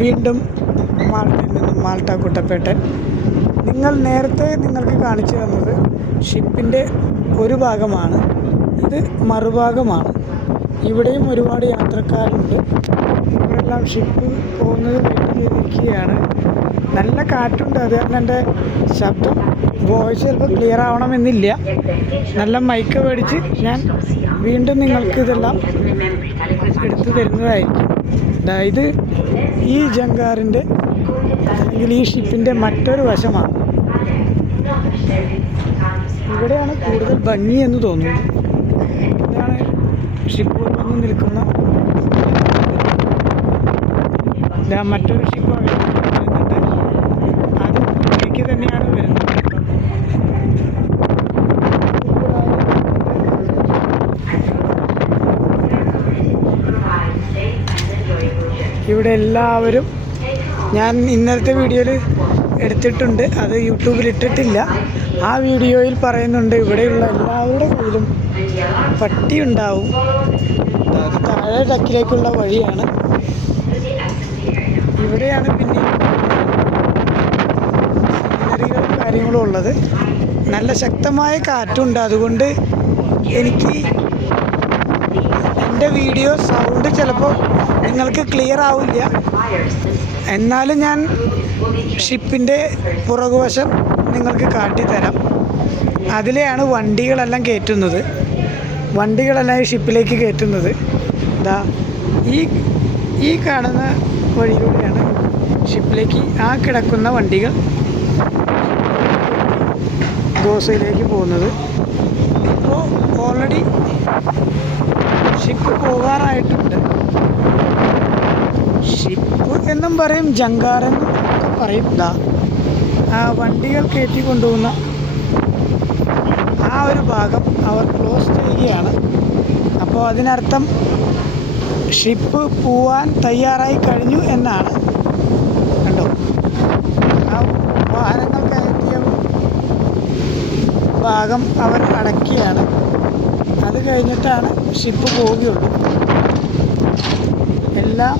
വീണ്ടും മാൾട്ടയിൽ നിന്നും മാൾട്ട കുട്ടപ്പേട്ടൻ. നിങ്ങൾ നേരത്തെ നിങ്ങൾക്ക് കാണിച്ചു തന്നത് ഷിപ്പിന്റെ ഒരു ഭാഗമാണ്. ഇത് മറുഭാഗമാണ്. ഇവിടെയും ഒരുപാട് യാത്രക്കാരുണ്ട്. ഇവിടെല്ലാം ഷിപ്പ് പോകുന്നത് വെയിറ്റ് ചെയ്തിരിക്കുകയാണ് നല്ല കാറ്റുണ്ട്. അത് കാരണം എന്റെ ശബ്ദം വോയിസ് ചിലപ്പോൾ ക്ലിയർ ആവണമെന്നില്ല. നല്ല മൈക്ക് മേടിച്ച് ഞാൻ വീണ്ടും നിങ്ങൾക്ക് ഇതെല്ലാം എടുത്തു തരുന്നതായിരിക്കും. അതായത് ഈ ജങ്കാറിന്റെ അല്ലെങ്കിൽ ഈ ഷിപ്പിന്റെ മറ്റൊരു വശമാണ്. ഇവിടെയാണ് കൂടുതൽ ഭംഗി എന്ന് തോന്നുന്നു ഇതാണ് ഷിപ്പ് വന്ന് നിൽക്കുന്ന മറ്റൊരു ഷിപ്പ് വരുന്നുണ്ട് അത് ഇതിലേക്ക് തന്നെയാണ് വരുന്നത്. ഇവിടെ എല്ലാവരും ഞാൻ ഇന്നലത്തെ വീഡിയോയിൽ എടുത്തിട്ടുണ്ട്. അത് യൂട്യൂബിൽ ഇട്ടിട്ടില്ല. ആ വീഡിയോയിൽ പറയുന്നുണ്ട് ഇവിടെയുള്ള എല്ലാവരുടെ കയ്യിലും പട്ടി ഉണ്ടാവും. താഴെ ടക്കിലേക്കുള്ള വഴിയാണ്. ഇവിടെയാണ് പിന്നെ സീനറികളും കാര്യങ്ങളും ഉള്ളത്. നല്ല ശക്തമായ കാറ്റുണ്ട്. അതുകൊണ്ട് എനിക്ക് എന്റെ വീഡിയോ സൗണ്ട് ചിലപ്പോൾ നിങ്ങൾക്ക് ക്ലിയർ ആവില്ല. എന്നാലും ഞാൻ ഷിപ്പിന്റെ പുറകുവശം നിങ്ങൾക്ക് കാട്ടിത്തരാം. അതിലെയാണ് വണ്ടികളെല്ലാം കയറ്റുന്നത്. വണ്ടികളെല്ലാം ഈ ഷിപ്പിലേക്ക് കയറ്റുന്നത്. ഇതാ ഈ ഈ കാണുന്ന വഴിയിലൂടെയാണ് ഷിപ്പിലേക്ക് ആ കിടക്കുന്ന വണ്ടികൾ ഗോസയിലേക്ക് പോകുന്നത്. ഇപ്പോൾ ഓൾറെഡി ഷിപ്പ് പോകാറായിട്ടുണ്ട്. ഷിപ്പ് എന്നും പറയും ജങ്കാർ എന്നും ഒക്കെ പറയും. ദാ ആ വണ്ടികൾ കയറ്റി കൊണ്ടുപോകുന്ന ആ ഒരു ഭാഗം അവർ ക്ലോസ് ചെയ്യുകയാണ്. അപ്പോൾ അതിനർത്ഥം ഷിപ്പ് പോവാൻ തയ്യാറായി കഴിഞ്ഞു എന്നാണ്. കണ്ടോ? ആ വാഹനങ്ങൾ കയറ്റിയ ഭാഗം അവർ അടക്കിയാണ്. അത് കഴിഞ്ഞിട്ടാണ് ഷിപ്പ് പോവുകയുള്ളൂ. എല്ലാം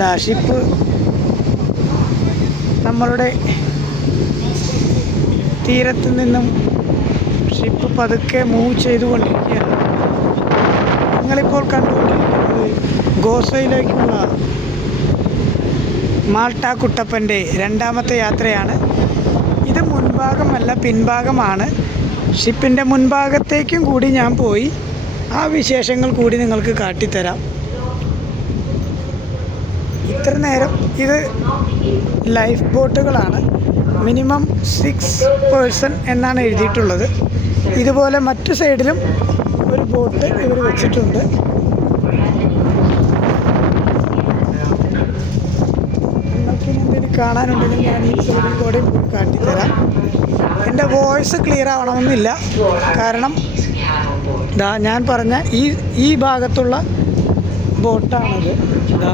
ദാ ഷിപ്പ് നമ്മളുടെ തീരത്ത് നിന്നും ഷിപ്പ് പതുക്കെ മൂവ് ചെയ്തുകൊണ്ടിരിക്കുകയാണ്. നിങ്ങളിപ്പോൾ കണ്ടുകൊണ്ടിരിക്കുന്നത് ഗോസയിലേക്കുള്ള മാൾട്ട കുട്ടപ്പന്റെ രണ്ടാമത്തെ യാത്രയാണ്. ഇത് മുൻഭാഗമല്ല പിൻഭാഗമാണ്. ഷിപ്പിന്റെ മുൻഭാഗത്തേക്കും കൂടി ഞാൻ പോയി. ആ വിശേഷങ്ങൾ കൂടി നിങ്ങൾക്ക് കാട്ടിത്തരാം. ഇത്ര നേരം ഇത് ലൈഫ് ബോട്ടുകളാണ്. മിനിമം സിക്സ് പേഴ്സൺ എന്നാണ് എഴുതിയിട്ടുള്ളത്. ഇതുപോലെ മറ്റു സൈഡിലും ഒരു ബോട്ട് ഇവർ വെച്ചിട്ടുണ്ട്. നിങ്ങൾക്ക് എന്തെങ്കിലും കാണാനുണ്ടെങ്കിൽ ഞാൻ ഈ സൈഡിൽ കൂടെ കാട്ടിത്തരാം. എന്റെ വോയിസ് ക്ലിയർ ആവണമെന്നില്ല. കാരണം ഇതാ ഞാൻ പറഞ്ഞ ഈ ഈ ഭാഗത്തുള്ള ബോട്ടാണത്. ഇതാ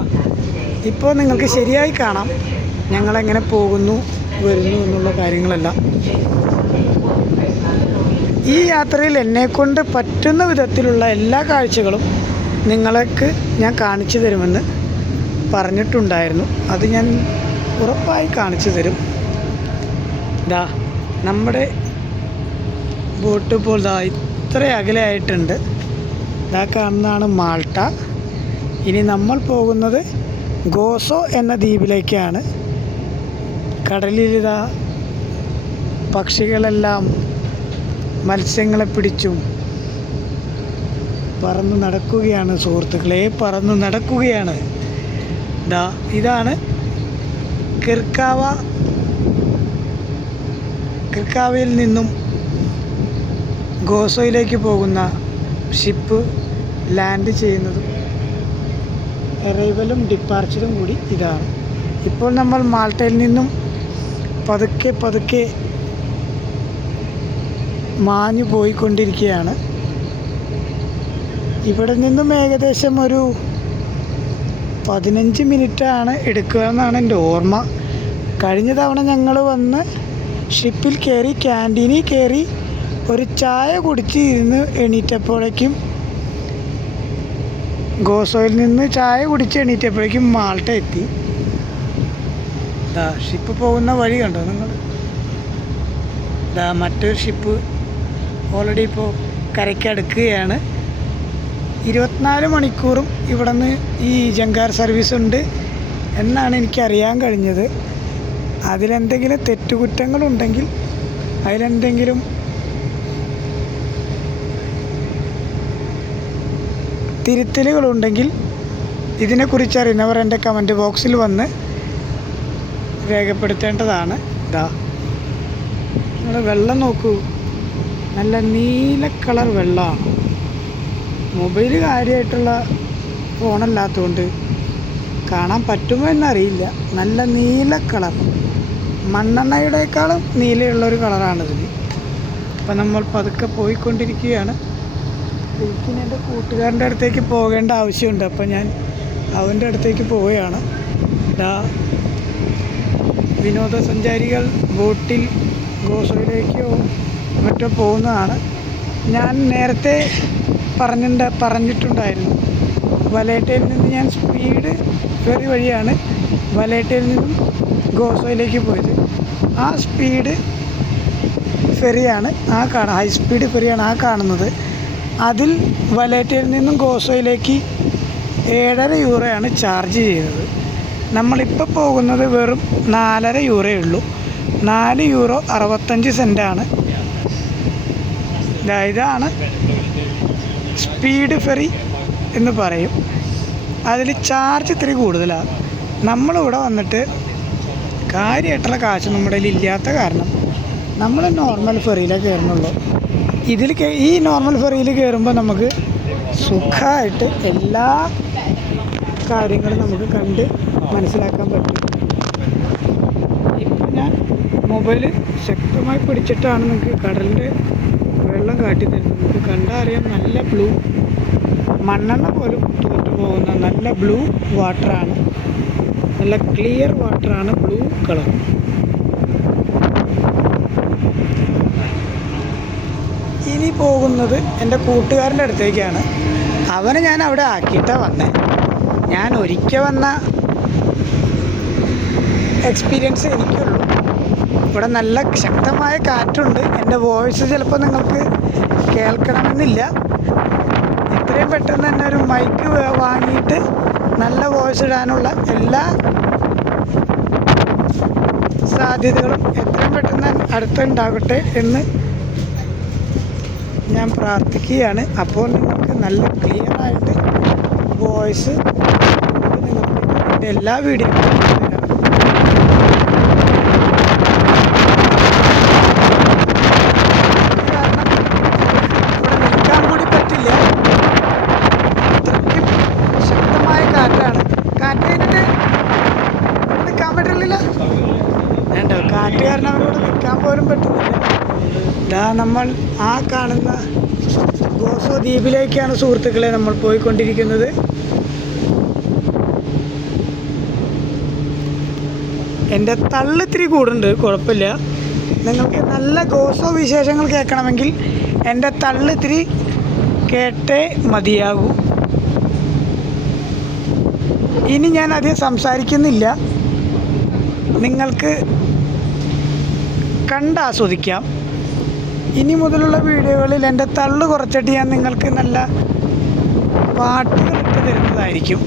ഇപ്പോൾ നിങ്ങൾക്ക് ശരിയായി കാണാം. ഞങ്ങളെങ്ങനെ പോകുന്നു വരുന്നു എന്നുള്ള കാര്യങ്ങളെല്ലാം. ഈ യാത്രയിൽ എന്നെക്കൊണ്ട് പറ്റുന്ന വിധത്തിലുള്ള എല്ലാ കാഴ്ചകളും നിങ്ങൾക്ക് ഞാൻ കാണിച്ചു തരുമെന്ന് പറഞ്ഞിട്ടുണ്ടായിരുന്നു. അത് ഞാൻ ഉറപ്പായി കാണിച്ചു തരും. ദാ നമ്മുടെ ബോട്ട് ഇപ്പോൾ ഇതാ ഇത്ര അകലെയായിട്ടുണ്ട്. ഇതാ കാണുന്നതാണ് മാൾട്ട. ഇനി നമ്മൾ പോകുന്നത് ഗോസോ എന്ന ദ്വീപിലേക്കാണ്. കടലിലിതാ പക്ഷികളെല്ലാം മത്സ്യങ്ങളെ പിടിച്ചും പറന്ന് നടക്കുകയാണ് സുഹൃത്തുക്കളെ പറന്ന് നടക്കുകയാണ്. ഇതാ ഇതാണ് കിർക്കാവ കിർക്കാവയിൽ നിന്നും ഗോസോയിലേക്ക് പോകുന്ന ഷിപ്പ് ലാൻഡ് ചെയ്യുന്നതും അറൈവലും ഡിപ്പാർച്ചറും കൂടി ഇതാണ്. ഇപ്പോൾ നമ്മൾ മാൾട്ടയിൽ നിന്നും പതുക്കെ പതുക്കെ മാഞ്ഞു പോയിക്കൊണ്ടിരിക്കുകയാണ്. ഇവിടെ നിന്നും ഏകദേശം ഒരു പതിനഞ്ച് മിനിറ്റാണ് എടുക്കുക എന്നാണ് എന്റെ ഓർമ്മ. കഴിഞ്ഞ തവണ ഞങ്ങൾ വന്ന് ഷിപ്പിൽ കയറി ക്യാന്റീനിൽ കയറി ഒരു ചായ കുടിച്ച് ഇരുന്ന് എണീറ്റപ്പോഴേക്കും ഗോസോയിൽ നിന്ന് ചായ കുടിച്ച് എണീറ്റപ്പോഴേക്കും മാൾട്ട എത്തി. ദാ ഷിപ്പ് പോകുന്ന വഴി കണ്ടോ നിങ്ങൾ? ദാ മറ്റൊരു ഷിപ്പ് ഓൾറെഡി ഇപ്പോൾ കരയ്ക്കടുക്കുകയാണ് ഇരുപത്തിനാല് മണിക്കൂറും ഇവിടെ നിന്ന് ഈ ജങ്കാർ സർവീസ് ഉണ്ട് എന്നാണ് എനിക്കറിയാൻ കഴിഞ്ഞത്. അതിലെന്തെങ്കിലും തെറ്റുകുറ്റങ്ങളുണ്ടെങ്കിൽ അതിലെന്തെങ്കിലും തിരുത്തലുകളുണ്ടെങ്കിൽ ഇതിനെക്കുറിച്ച് അറിയുന്നവർ എന്റെ കമന്റ് ബോക്സിൽ വന്ന് രേഖപ്പെടുത്തേണ്ടതാണ്. ഇതാ നിങ്ങൾ വെള്ളം നോക്കൂ. നല്ല നീല കളർ വെള്ളമാണ് മൊബൈൽ കാര്യമായിട്ടുള്ള ഫോണല്ലാത്തതുകൊണ്ട് കാണാൻ പറ്റുമോ എന്നറിയില്ല. നല്ല നീല കളർ. മണ്ണെണ്ണയുടേക്കാളും നീലയുള്ള ഒരു കളറാണിതിന്. അപ്പം നമ്മൾ പതുക്കെ പോയിക്കൊണ്ടിരിക്കുകയാണ്. എനിക്കിനി എന്റെ കൂട്ടുകാരന്റെ അടുത്തേക്ക് പോകേണ്ട ആവശ്യമുണ്ട്. അപ്പം ഞാൻ അവന്റെ അടുത്തേക്ക് പോവുകയാണ്. ദാ വിനോദസഞ്ചാരികൾ ബോട്ടിൽ ഗോസോയിലേക്കോ മറ്റോ പോകുന്നതാണ്. ഞാൻ നേരത്തെ പറഞ്ഞിട്ട് പറഞ്ഞിട്ടുണ്ടായിരുന്നു. വലേട്ടയിൽ നിന്ന് ഞാൻ സ്പീഡ് ഫെറി വഴിയാണ്. വലേട്ടയിൽ നിന്നും ഗോസോയിലേക്ക് പോയത്. ആ സ്പീഡ് ഫെറിയാണ്. ആ കാണ ഹൈ സ്പീഡ് ഫെറിയാണ് ആ കാണുന്നത്. അതിൽ വലേറ്റയിൽ നിന്നും ഗോസോയിലേക്ക് ഏഴര യൂറോയാണ് ചാർജ് ചെയ്തത്. നമ്മളിപ്പോൾ പോകുന്നത് വെറും നാലര യൂറോയേ ഉള്ളൂ. നാല് യൂറോ അറുപത്തഞ്ച് സെന്റാണ്. ഇതാണ് സ്പീഡ് ഫെറി എന്ന് പറയും. അതിൽ ചാർജ് ഇത്തിരി കൂടുതലാണ്. നമ്മളിവിടെ വന്നിട്ട് കാര്യമായിട്ടുള്ള കാശ് നമ്മുടെ കയ്യിൽ ഇല്ലാത്ത കാരണം നമ്മൾ നോർമൽ ഫെറിയിലേ കയറുന്നുള്ളൂ. ഇതിൽ ഈ നോർമൽ ഫെറിയിൽ കയറുമ്പോൾ നമുക്ക് സുഖമായിട്ട് എല്ലാ കാര്യങ്ങളും നമുക്ക് കണ്ട് മനസ്സിലാക്കാൻ പറ്റും. ഇപ്പം ഞാൻ മൊബൈൽ ശക്തമായി പിടിച്ചിട്ടാണ് നിങ്ങൾക്ക് കടലിന്റെ വെള്ളം കാട്ടി തരുന്നത്. നിങ്ങൾക്ക് കണ്ടറിയാം നല്ല ബ്ലൂ മണ്ണെണ്ണ പോലും തോറ്റു പോകുന്ന നല്ല ബ്ലൂ വാട്ടറാണ് നല്ല ക്ലിയർ വാട്ടറാണ് ബ്ലൂ കളർ ഇനി പോകുന്നത് എന്റെ കൂട്ടുകാരന്റെ അടുത്തേക്കാണ്. അവനെ ഞാൻ അവിടെ ആക്കിയിട്ടാണ് വന്നേ. ഞാൻ ഒരിക്കൽ വന്ന എക്സ്പീരിയൻസ് എനിക്കുള്ളൂ. ഇവിടെ നല്ല ശക്തമായ കാറ്റുണ്ട്. എന്റെ വോയിസ് ചിലപ്പോൾ നിങ്ങൾക്ക് കേൾക്കണമെന്നില്ല. എത്രയും പെട്ടെന്ന് തന്നെ ഒരു മൈക്ക് വാങ്ങിയിട്ട് നല്ല വോയിസ് ഇടാനുള്ള എല്ലാ സാധ്യതകളും എത്രയും പെട്ടെന്ന് അടുത്തുണ്ടാകട്ടെ എന്ന് ഞാൻ പ്രാർത്ഥിക്കുകയാണ്. അപ്പോൾ നിങ്ങൾക്ക് നല്ല ക്ലിയറായിട്ട് വോയിസ് നിങ്ങൾക്ക് എല്ലാ വീഡിയോകളും ഇവിടെ നിൽക്കാൻ കൂടി പറ്റില്ല അത്രയ്ക്കും ശക്തമായ കാറ്റാണ് കാറ്റ് കഴിഞ്ഞിട്ട് ഇവിടെ നിൽക്കാൻ പറ്റില്ല വേണ്ട കാറ്റ് കാരണം അവരോട് നിൽക്കാൻ പോലും പറ്റുന്നില്ല ഇതാ നമ്മൾ ആ കാണുന്ന ഗോസോ ദ്വീപിലേക്കാണ് സുഹൃത്തുക്കളെ നമ്മൾ പോയിക്കൊണ്ടിരിക്കുന്നത്. എന്റെ തള്ളിത്തിരി കൂടുണ്ട് കുഴപ്പമില്ല. നിങ്ങൾക്ക് നല്ല ഗോസോ വിശേഷങ്ങൾ കേൾക്കണമെങ്കിൽ എന്റെ തള്ളിത്തിരി കേട്ടേ മതിയാകൂ ഇനി ഞാൻ അധികം സംസാരിക്കുന്നില്ല. നിങ്ങൾക്ക് കണ്ടാസ്വദിക്കാം. ഇനി മുതലുള്ള വീഡിയോകളിൽ എന്റെ തള്ളു കുറച്ചിട്ട് ഞാൻ നിങ്ങൾക്ക് നല്ല പാട്ടുകൾ ഇട്ട് തരുന്നതായിരിക്കും.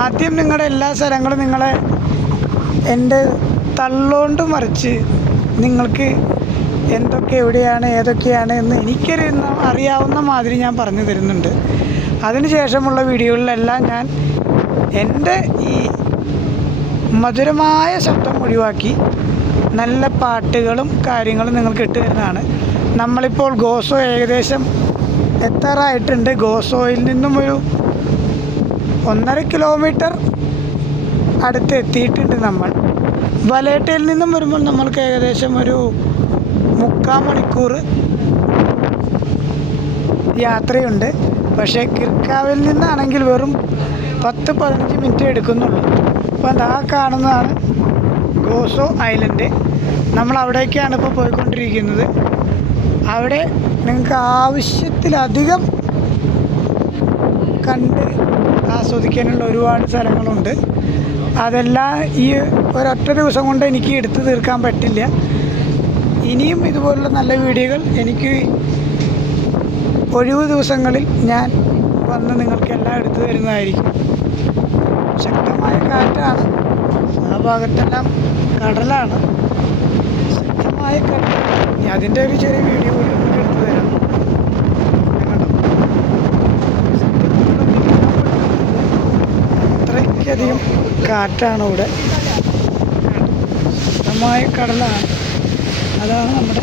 ആദ്യം നിങ്ങളുടെ എല്ലാ സ്ഥലങ്ങളും നിങ്ങളെ എന്റെ തള്ളോണ്ട് മറിച്ച് നിങ്ങൾക്ക് എന്തൊക്കെ എവിടെയാണ് ഏതൊക്കെയാണ് എന്ന് എനിക്കറിയുന്ന അറിയാവുന്ന മാതിരി ഞാൻ പറഞ്ഞു തരുന്നുണ്ട്. അതിനുശേഷമുള്ള വീഡിയോകളിലെല്ലാം ഞാൻ എന്റെ ഈ മധുരമായ ശബ്ദം ഒഴിവാക്കി നല്ല പാട്ടുകളും കാര്യങ്ങളും നിങ്ങൾക്ക് ഇട്ട് തരുന്നതാണ്. നമ്മളിപ്പോൾ ഗോസോ ഏകദേശം എത്താറായിട്ടുണ്ട്. ഗോസോയിൽ നിന്നും ഒരു ഒന്നര കിലോമീറ്റർ അടുത്ത് എത്തിയിട്ടുണ്ട് നമ്മൾ. വലേട്ടയിൽ നിന്നും വരുമ്പോൾ നമ്മൾക്ക് ഏകദേശം ഒരു മുക്കാൽ മണിക്കൂർ യാത്രയുണ്ട്. പക്ഷേ കിർക്കാവിൽ നിന്നാണെങ്കിൽ വെറും പത്ത് പതിനഞ്ച് മിനിറ്റ് എടുക്കുന്നുള്ളൂ. അപ്പോൾ അതാ കാണുന്നതാണ് ഗോസോ ഐലൻഡ്. നമ്മൾ അവിടേക്കാണ് ഇപ്പോൾ പോയിക്കൊണ്ടിരിക്കുന്നത്. അവിടെ നിങ്ങൾക്ക് ആവശ്യത്തിലധികം കണ്ട് ആസ്വദിക്കാനുള്ള ഒരുപാട് സ്ഥലങ്ങളുണ്ട്. അതെല്ലാം ഈ ഒരൊറ്റ ദിവസം കൊണ്ട് എനിക്ക് എടുത്തു തീർക്കാൻ പറ്റില്ല. ഇനിയും ഇതുപോലുള്ള നല്ല വീഡിയോകൾ എനിക്ക് ഒഴിവ് ദിവസങ്ങളിൽ ഞാൻ വന്ന് നിങ്ങൾക്ക് എല്ലാം എടുത്തു തരുന്നതായിരിക്കും. ശക്തമായ കാറ്റാണ്. ആ ഭാഗത്തെല്ലാം കടലാണ്. ശക്തമായ കടൽ. ഇനി അതിന്റെ ഒരു ചെറിയ വീഡിയോ കൂടി നിങ്ങൾക്ക് എടുത്തു തരാം. അത്രയ്ക്കധികം കാറ്റാണ് ഇവിടെ. ശക്തമായ കടലാണ്. അതാണ് നമ്മുടെ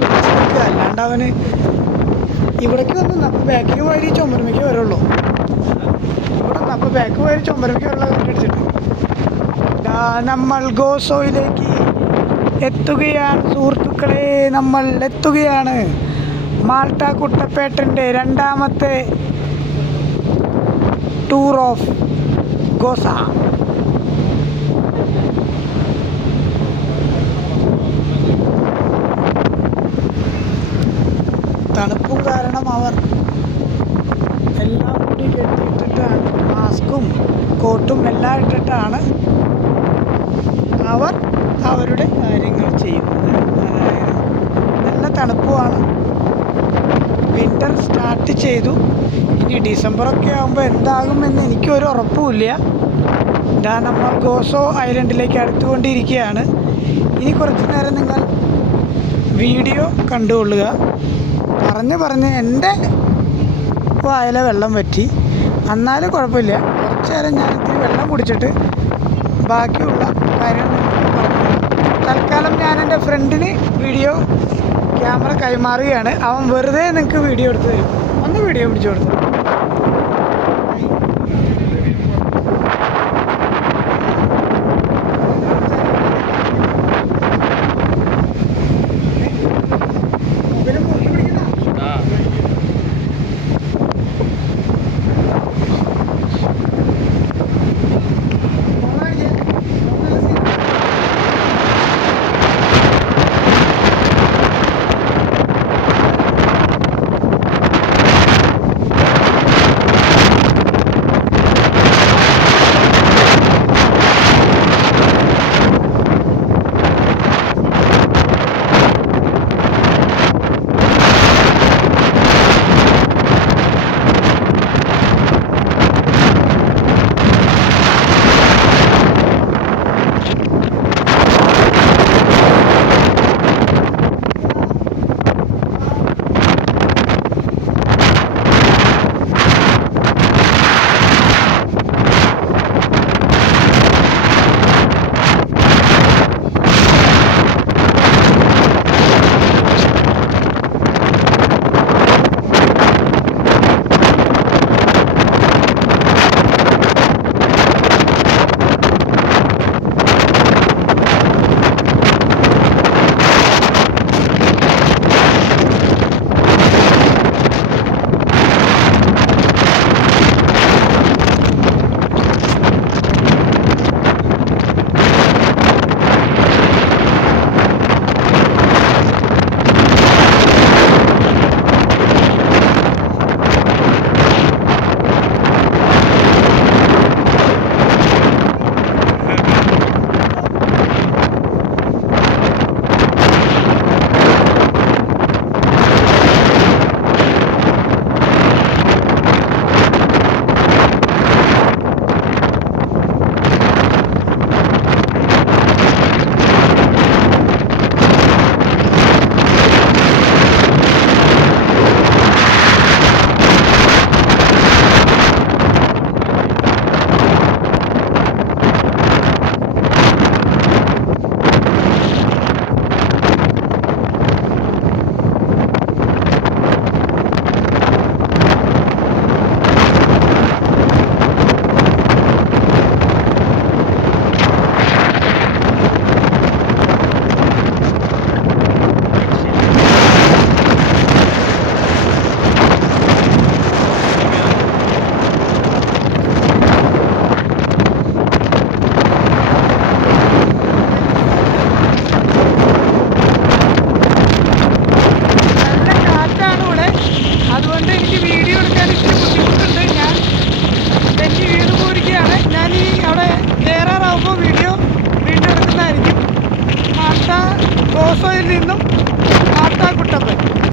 പിടിച്ചിരിക്കുക. അല്ലാണ്ട് അവന് ഇവിടേക്ക് വന്നു അപ്പോൾ ബാക്കിൽ പോയി ചുമരമയ്ക്ക് വരുള്ളൂ ഇവിടെ നിന്ന് അപ്പോൾ വരള്ള കണ്ടടിച്ചിട്ട് നമ്മൾ ഗോസോയിലേക്ക് എത്തുകയാണ്. സുഹൃത്തുക്കളെ നമ്മൾ എത്തുകയാണ്. മാൾട്ട കുട്ടപ്പേട്ടന്റെ രണ്ടാമത്തെ ടൂർ ഓഫ് ഗോസ. തണുപ്പും കാരണം അവർ എല്ലാം കൂടി കെട്ടിയിട്ടിട്ടാണ് മാസ്കും കോട്ടും എല്ലാം ഇട്ടിട്ടാണ് അവർ അവരുടെ കാര്യങ്ങൾ ചെയ്യുന്നത്. നല്ല തണുപ്പുമാണ്. വിന്റർ സ്റ്റാർട്ട് ചെയ്തു. ഇനി ഡിസംബറൊക്കെ ആകുമ്പോൾ എന്താകുമെന്ന് എനിക്കൊരു ഉറപ്പുമില്ല. ഇതാ നമ്മൾ ഗോസോ ഐലൻഡിലേക്ക് അടുത്തുകൊണ്ടിരിക്കുകയാണ്. ഇനി കുറച്ച് നേരം നിങ്ങൾ വീഡിയോ കണ്ടുകൊള്ളുക. പറഞ്ഞ് പറഞ്ഞ് എന്റെ വായിലെ വെള്ളം പറ്റി എന്നാലും കുഴപ്പമില്ല. കുറച്ച് നേരം ഞാൻ ഇത്തിരി വെള്ളം കുടിച്ചിട്ട് ബാക്കിയുള്ള കാര്യങ്ങൾ തൽക്കാലം ഞാൻ എന്റെ ഫ്രണ്ടിന് വീഡിയോ ക്യാമറ കൈമാറുകയാണ്. അവൻ വെറുതെ നിങ്ങൾക്ക് വീഡിയോ എടുത്ത് തരും. ഒന്ന് വീഡിയോ പിടിച്ചു കൊടുത്തു.